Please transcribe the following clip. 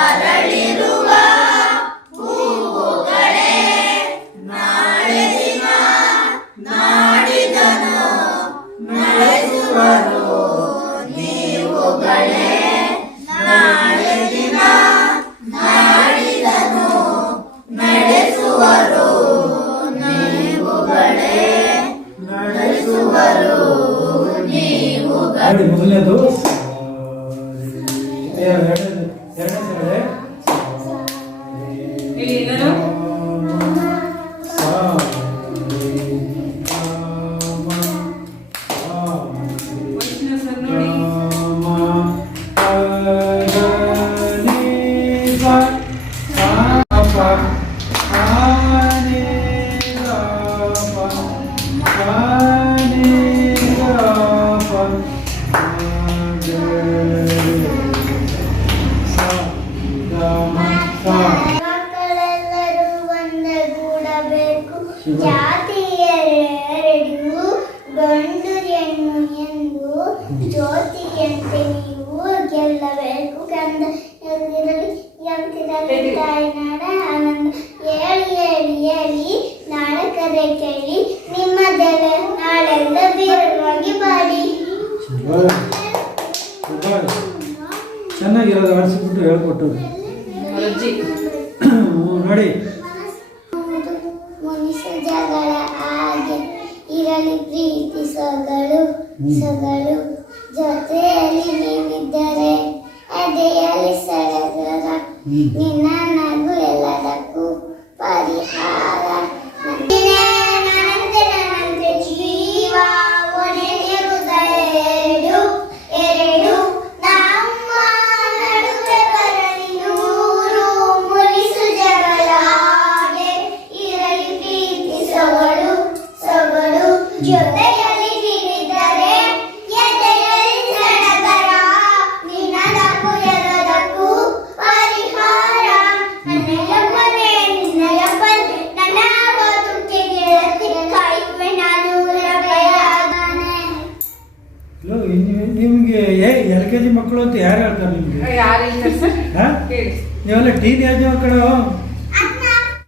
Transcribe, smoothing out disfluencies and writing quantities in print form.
ಅರಳಿರುವ ಹೂವುಗಳೇ ನಾಳೆ ದಿನ ನಾಡಿದನು ನಡೆಸುವರು ನೀವುಗಳೇ ನಾಳೆ ದಿನ ನಾಡಿದನು ನಡೆಸುವರು ನೀವುಗಳೇ ನಡೆಸುವರು ನೀವುಗಳೇ. ಮೊದಲನೇದು ಮಕ್ಕಳೆಲ್ಲರೂ ಒಂದಗೂಡಬೇಕು. ಜಾತಿಯೆರಡು ಗಂಡು ಹೆಣ್ಣು ಎಂದು ಜ್ಯೋತಿಯಂತೆ ನೀವು ಗೆಲ್ಲಬೇಕು. ಕಂದ ಎಂತಿರಲಿ ತಾಯ್ನಾಡ ಆನಂದ. ಹೇಳಿ ಹೇಳಿ ಹೇಳಿ ನಾಡಕರೆ ಕೇಳಿ ನಿಮ್ಮದೆಲ್ಲ ನಾಳೆಲ್ಲ ಬೀರವಾಗಿ ಬಾಡಿ. ಚೆನ್ನಾಗಿರೋದು ಆಡಿಸ್ಬಿಟ್ಟು ಹೇಳ್ಕೊಟ್ಟು ನೋಡಿ. ಮನುಷ್ಯ ಜಗಳ ಹಾಗೆ ಇರಲಿ ಪ್ರೀತಿ ಸೊಗಡು ಸೊಗಡು. ಜೊತೆಯಲ್ಲಿ ನೀನಿದ್ದರೆ ಎದೆಯಲ್ಲಿ ಸಡಗರ. ನಿನ್ನ ನಗು ಎಲ್ಲದಕ್ಕೂ ಪರಿಹಾರ. ನನ್ನಂತೆ ಜೀವ ಒಡೆಯ ಹೃದಯ ಎರಡು ನಮ್ಮ ನಡುವೆ ಬರಲಿ ನೂರು. ಮುನಿಸು ಜಗಳ ಹಾಗೆ ಇರಲಿ ಪ್ರೀತಿ ಸೊಗಡು ಸೊಗಡು. ಜೊತೆಯಲ್ಲಿ ನೀನಿದ್ದರೆ ಎದೆಯಲ್ಲಿ ಸಡಗರ. ನಿನ್ನ ನಗು ಎಲ್ಲದಕ್ಕೂ ಪರಿಹಾರ. ನನ್ನಯಪ್ಪನೇ ನಿನ್ನಯಪ್ಪನೇ ನನ್ನ ಬದುಕಿಗೆ ಕಾಯುವೆ ನಾನು ರಭಯಾದಾನೆ. ನಿಮ್ಗೆ LKG ಮಕ್ಕಳು ಅಂತ ಯಾರು ಹೇಳ್ತಾರೆ ನಿಮ್ಗೆ? ಯಾರು ಹೇಳ್ತಾರೆ ಸರ್? ನೀವೆಲ್ಲ ಟೀನೇಜ್ ಮಕ್ಕಳು.